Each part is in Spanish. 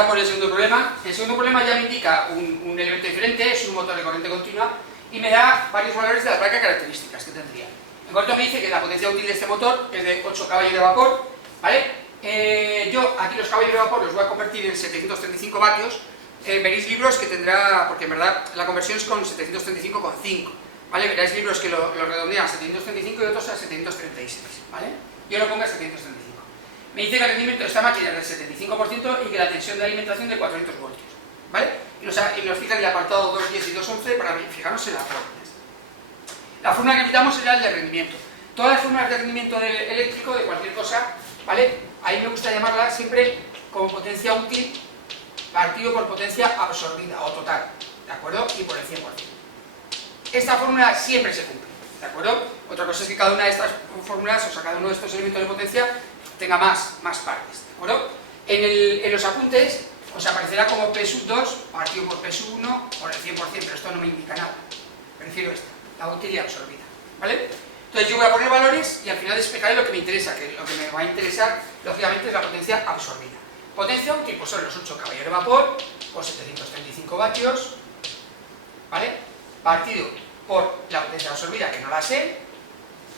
a por el segundo problema. El segundo problema ya me indica un elemento diferente, es un motor de corriente continua, y me da varios valores de la placa características que tendría. En corto me dice que la potencia útil de este motor es de 8 caballos de vapor, ¿vale? Yo aquí los caballos de vapor los voy a convertir en 735 vatios. Veréis libros que tendrá, porque en verdad la conversión es con 735,5, ¿vale? Veréis libros que lo redondean a 735 y otros a 736, ¿vale? Yo lo pongo a 735. Me dice que el rendimiento de esta máquina es del 75% y que la tensión de alimentación de 400 voltios, ¿vale? Y nos fija en el apartado 210 y 211 para fijarnos en las fórmulas. La fórmula que necesitamos será el de rendimiento. Todas las fórmulas de rendimiento eléctrico, de cualquier cosa, ¿vale? Ahí me gusta llamarla siempre como potencia útil partido por potencia absorbida o total, ¿de acuerdo? Y por el 100%. Esta fórmula siempre se cumple, ¿de acuerdo? Otra cosa es que cada una de estas fórmulas, o sea, cada uno de estos elementos de potencia tenga más partes, ¿de acuerdo? En los apuntes os aparecerá como P sub 2 partido por P sub 1 por el 100%, pero esto no me indica nada. Prefiero esta, la útil y absorbida, ¿vale? Entonces yo voy a poner valores y al final despejaré lo que me interesa, que lo que me va a interesar, lógicamente, es la potencia absorbida. Potencia útil, pues son los 8 caballos de vapor, por 735 vatios, ¿vale? Partido por la potencia absorbida, que no la sé,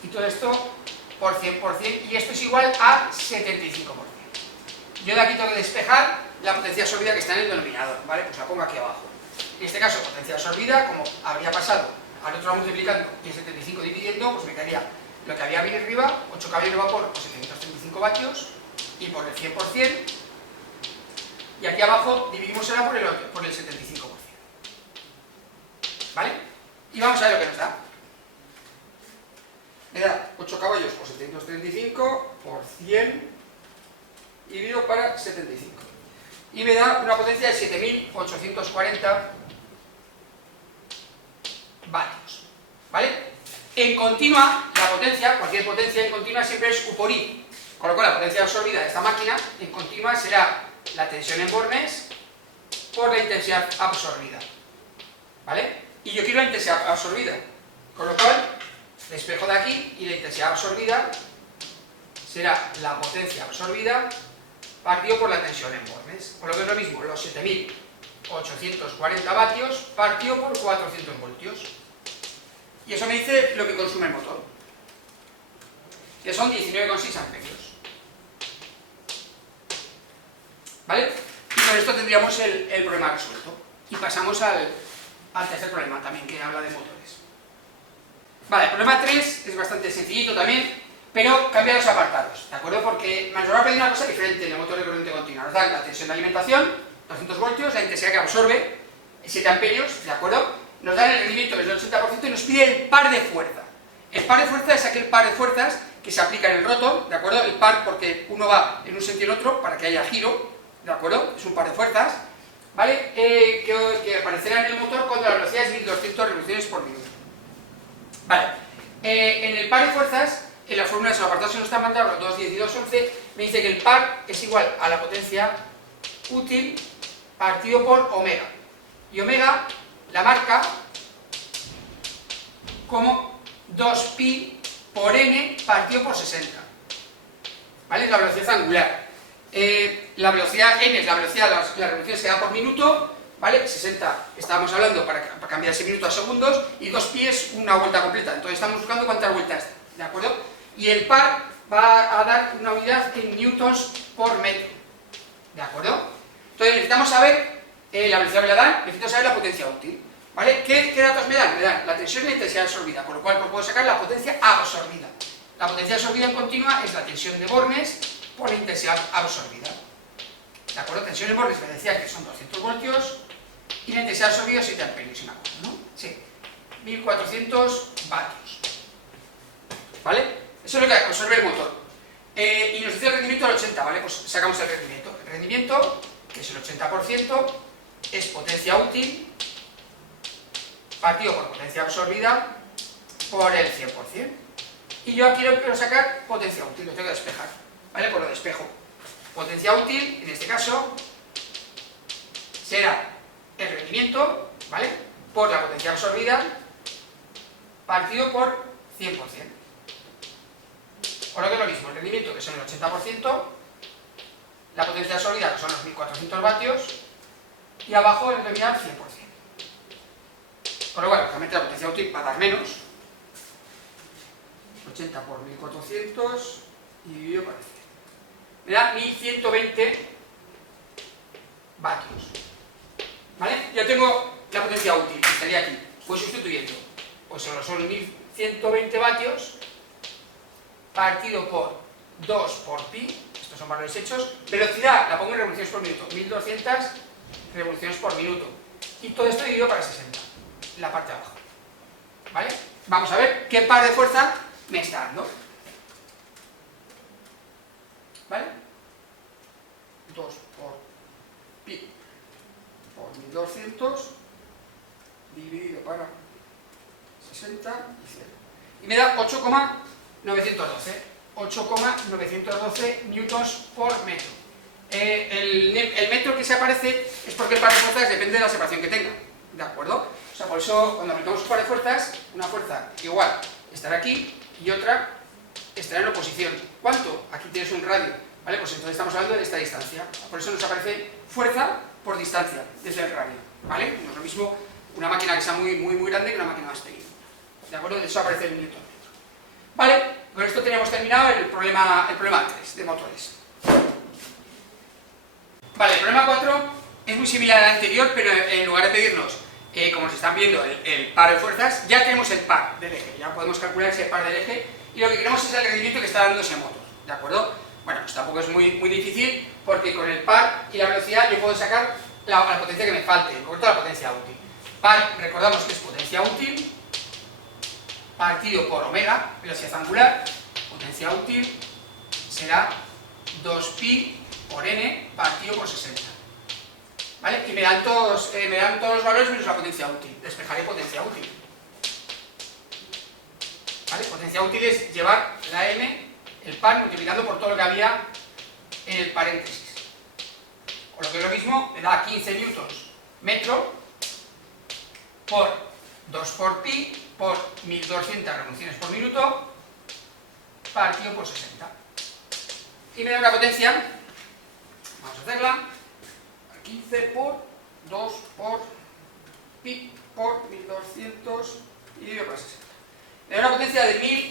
y todo esto por 100%, y esto es igual a 75%. Yo de aquí tengo que despejar la potencia absorbida que está en el denominador, ¿vale? Pues la pongo aquí abajo. En este caso, potencia absorbida, como habría pasado al otro lado multiplicando y el 75 dividiendo, pues me quedaría lo que había bien arriba, 8 caballos de vapor por 735 vatios, y por el 100%, y aquí abajo dividimos por el 75%. ¿Vale? Y vamos a ver lo que nos da. Me da 8 caballos por 735 por 100 y dividido para 75. Y me da una potencia de 7840 vatios. ¿Vale? En continua, la potencia, cualquier potencia en continua siempre es U por I. Con lo cual la potencia absorbida de esta máquina en continua será la tensión en bornes por la intensidad absorbida, ¿vale? Y yo quiero la intensidad absorbida, con lo cual despejo de aquí y la intensidad absorbida será la potencia absorbida partido por la tensión en bornes, por lo que es lo mismo, los 7840 vatios partido por 400 voltios. Y eso me dice lo que consume el motor, que son 19,6 amperios. ¿Vale? Y con esto tendríamos el problema resuelto. Y pasamos al tercer problema también, que habla de motores. Vale, el problema 3 es bastante sencillito también, pero cambia los apartados, ¿de acuerdo? Porque nos va a pedir una cosa diferente en el motor de corriente continua. Nos dan la tensión de alimentación, 200 voltios, la intensidad que absorbe, 7 amperios, ¿de acuerdo? Nos dan el rendimiento del 80% y nos pide el par de fuerza. El par de fuerza es aquel par de fuerzas que se aplica en el rotor, ¿de acuerdo? El par porque uno va en un sentido y en otro para que haya giro, ¿de acuerdo? Es un par de fuerzas, ¿vale? Que aparecerá en el motor cuando la velocidad es 1200 revoluciones por minuto. Vale. En el par de fuerzas, en las fórmulas, en los apartados que nos están mandando, 210 y 211, me dice que el par es igual a la potencia útil partido por omega. Y omega la marca como 2pi por n partido por 60. ¿Vale? Es la velocidad angular. La velocidad n es la velocidad de las revoluciones que da por minuto, ¿vale? 60 estábamos hablando para cambiar ese minuto a segundos, y 2pi es una vuelta completa, entonces estamos buscando cuántas vueltas da, ¿de acuerdo? Y el par va a dar una unidad en newtons por metro, ¿de acuerdo? Entonces necesitamos saber la velocidad que le dan, necesito saber la potencia útil, ¿vale? ¿Qué datos me dan? Me dan la tensión y la intensidad absorbida, con lo cual puedo sacar la potencia absorbida. La potencia absorbida en continua es la tensión de bornes por la intensidad absorbida. ¿De acuerdo? Tensión de bornes me decía que son 200 voltios y la intensidad absorbida 7 amperios, si me acuerdo, ¿no? Sí. 1400 vatios. ¿Vale? Eso es lo que absorbe el motor. Y nos dice el rendimiento del 80, ¿vale? Pues sacamos el rendimiento. El rendimiento, que es el 80%, es potencia útil partido por potencia absorbida por el 100%. Y yo aquí quiero sacar potencia útil, lo tengo que despejar, ¿vale? Pues lo despejo. Potencia útil, en este caso, será el rendimiento, ¿vale? Por la potencia absorbida partido por 100%. Por lo que es lo mismo, el rendimiento, que son el 80%, la potencia absorbida, que son los 1400 vatios, y abajo el terminal 100%. Con lo cual, realmente la potencia útil va a dar menos, 80 por 1400 y dividido por 100. Me da 1120 vatios. ¿Vale? Ya tengo la potencia útil, estaría aquí. Voy sustituyendo. Pues solo son 1120 vatios partido por 2 por pi, estos son valores hechos. Velocidad la pongo en revoluciones por minuto, 1200 revoluciones por minuto. Y todo esto dividido para 60, la parte de abajo. ¿Vale? Vamos a ver qué par de fuerza me está dando. ¿Vale? 2 por pi por 1200 dividido para 60 y 100. Y me da 8,912 newtons por metro. El metro que se aparece es porque el par de fuerzas depende de la separación que tenga. ¿De acuerdo? O sea, por eso cuando aplicamos un par de fuerzas, una fuerza igual estará aquí y otra estará en oposición. ¿Cuánto? Aquí tienes un radio. ¿Vale? Pues entonces estamos hablando de esta distancia. Por eso nos aparece fuerza por distancia desde el radio. ¿Vale? No es lo mismo una máquina que sea muy grande que una máquina más pequeña. ¿De acuerdo? De eso aparece el newton metro. Vale, con esto teníamos terminado el problema 3 de motores. Vale, el problema 4 es muy similar al anterior, pero en lugar de pedirnos, como se están viendo, el par de fuerzas, ya tenemos el par del eje. Ya podemos calcular ese par del eje y lo que queremos es el rendimiento que está dando ese motor. ¿De acuerdo? Bueno, pues tampoco es muy difícil, porque con el par y la velocidad yo puedo sacar la potencia que me falte, en concreto la potencia útil. Par, recordamos que es potencia útil, partido por omega, velocidad angular, potencia útil, será 2pi por n partido por 60. ¿Vale? Y me dan todos los valores menos la potencia útil. Despejaré potencia útil. ¿Vale? Potencia útil es llevar la n, el par, multiplicando por todo lo que había en el paréntesis. O lo que es lo mismo, me da 15 newtons metro por 2 por pi por 1200 revoluciones por minuto partido por 60. Y me da una potencia, vamos a hacerla, 15 por 2 por pi por 1200 y dividido por 60. Me da una potencia de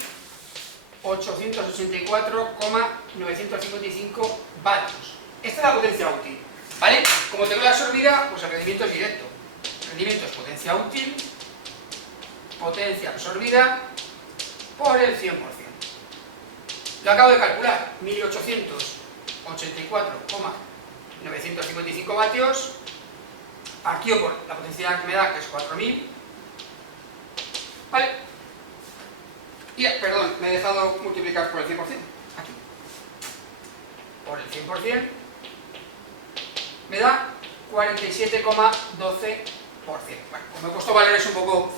1884,955 vatios. Esta es la potencia útil, ¿vale? Como tengo la absorbida, pues el rendimiento es directo. El rendimiento es potencia útil, potencia absorbida por el 100%. Lo acabo de calcular, 1884,955 vatios partido por la potencia que me da, que es 4000. ¿Vale? Y, perdón, me he dejado multiplicar por el 100%. Aquí. Por el 100% me da 47,12%. Bueno, como he puesto valores un poco,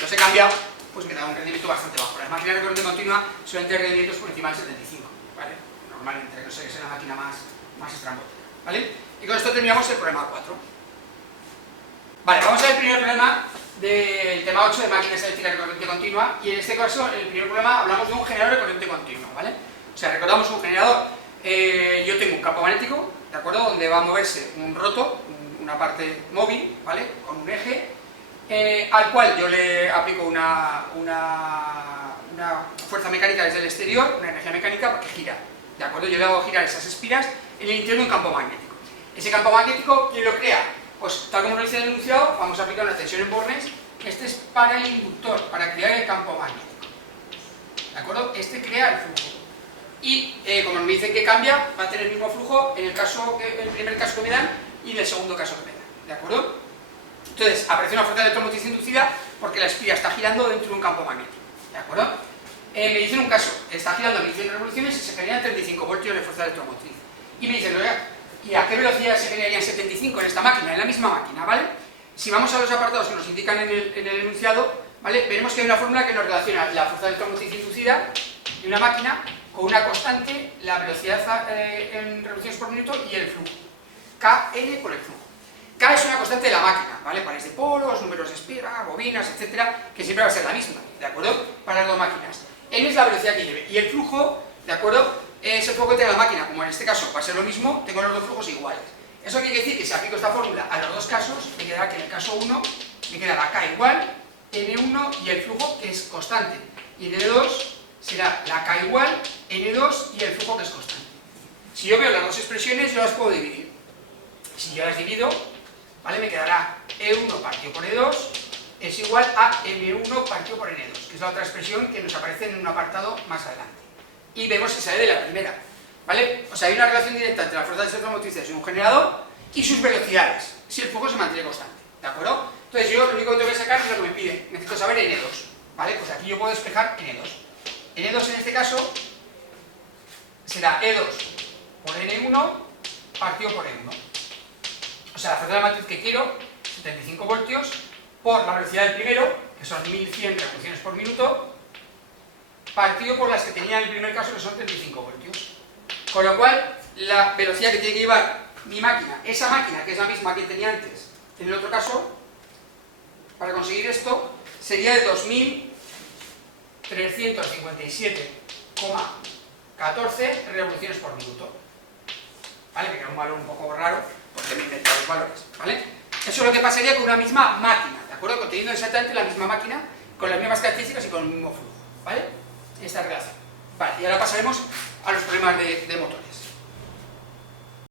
los he cambiado, pues me da un rendimiento bastante bajo. Las máquinas de corriente continua suelen tener rendimientos por encima del 75, ¿vale? Normalmente, no sé que sea una máquina más estrambótica, ¿vale? Y con esto terminamos el problema 4. Vale, vamos a ver el primer problema del tema 8 de máquinas eléctricas de corriente continua, y en este caso, en el primer problema, hablamos de un generador de corriente continua, ¿vale? O sea, recordamos un generador, yo tengo un campo magnético, ¿de acuerdo? Donde va a moverse un rotor, una parte móvil, ¿vale? Con un eje, al cual yo le aplico una fuerza mecánica desde el exterior, una energía mecánica que gira, ¿de acuerdo? Yo le hago girar esas espiras en el interior de un campo magnético. Ese campo magnético, ¿quién lo crea? Pues tal como lo dice el enunciado, vamos a aplicar una tensión en bornes. Este es para el inductor, para crear el campo magnético, ¿de acuerdo? Este crea el flujo. Y como me dicen que cambia, va a tener el mismo flujo en el primer caso que me dan y en el segundo caso que me dan, ¿de acuerdo? Entonces, aparece una fuerza electromotriz inducida porque la espira está girando dentro de un campo magnético, ¿de acuerdo? Me dicen un caso, está girando a 1100 revoluciones y se generan 35 voltios de fuerza electromotriz. Y me dicen, ¿y a qué velocidad se generarían 75 en esta máquina? En la misma máquina, ¿vale? Si vamos a los apartados que nos indican en el enunciado, ¿vale? Veremos que hay una fórmula que nos relaciona la fuerza electromotriz inducida de una máquina con una constante, la velocidad en revoluciones por minuto y el flujo. Kn por el flujo. K es una constante de la máquina, ¿vale? Pares de polos, números de espira, bobinas, etcétera, que siempre va a ser la misma, ¿de acuerdo? Para las dos máquinas. N es la velocidad que lleve. Y el flujo, ¿de acuerdo? es el flujo que tiene la máquina. Como en este caso va a ser lo mismo, tengo los dos flujos iguales. ¿Eso quiere decir? Que si aplico esta fórmula a los dos casos, me quedará que en el caso 1 me queda la K igual, N1 y el flujo que es constante. Y en N2 será la K igual, N2 y el flujo que es constante. Si yo veo las dos expresiones, yo las puedo dividir. Si yo las divido, ¿vale? Me quedará E1 partido por E2 es igual a M1 partido por N2, que es la otra expresión que nos aparece en un apartado más adelante. Y vemos que sale de la primera, ¿vale? O sea, hay una relación directa entre la fuerza de centro motrices de un generador y sus velocidades, si el flujo se mantiene constante, ¿de acuerdo? Entonces yo lo único que tengo que sacar es lo que me pide, necesito saber N2, ¿vale? Pues aquí yo puedo despejar N2. N2 en este caso será E2 por N1 partido por E1. O sea, la fuerza de la matriz que quiero, 75 voltios, por la velocidad del primero, que son 1100 revoluciones por minuto, partido por las que tenía en el primer caso, que son 35 voltios. Con lo cual, la velocidad que tiene que llevar mi máquina, esa máquina, que es la misma que tenía antes en el otro caso, para conseguir esto, sería de 2357,14 revoluciones por minuto. ¿Vale? Que queda un valor un poco raro, porque me he inventado los valores, ¿vale? Eso es lo que pasaría con una misma máquina, ¿de acuerdo? Conteniendo exactamente la misma máquina, con las mismas características y con el mismo flujo, ¿vale? Esta relación. Vale, y ahora pasaremos a los problemas de motores.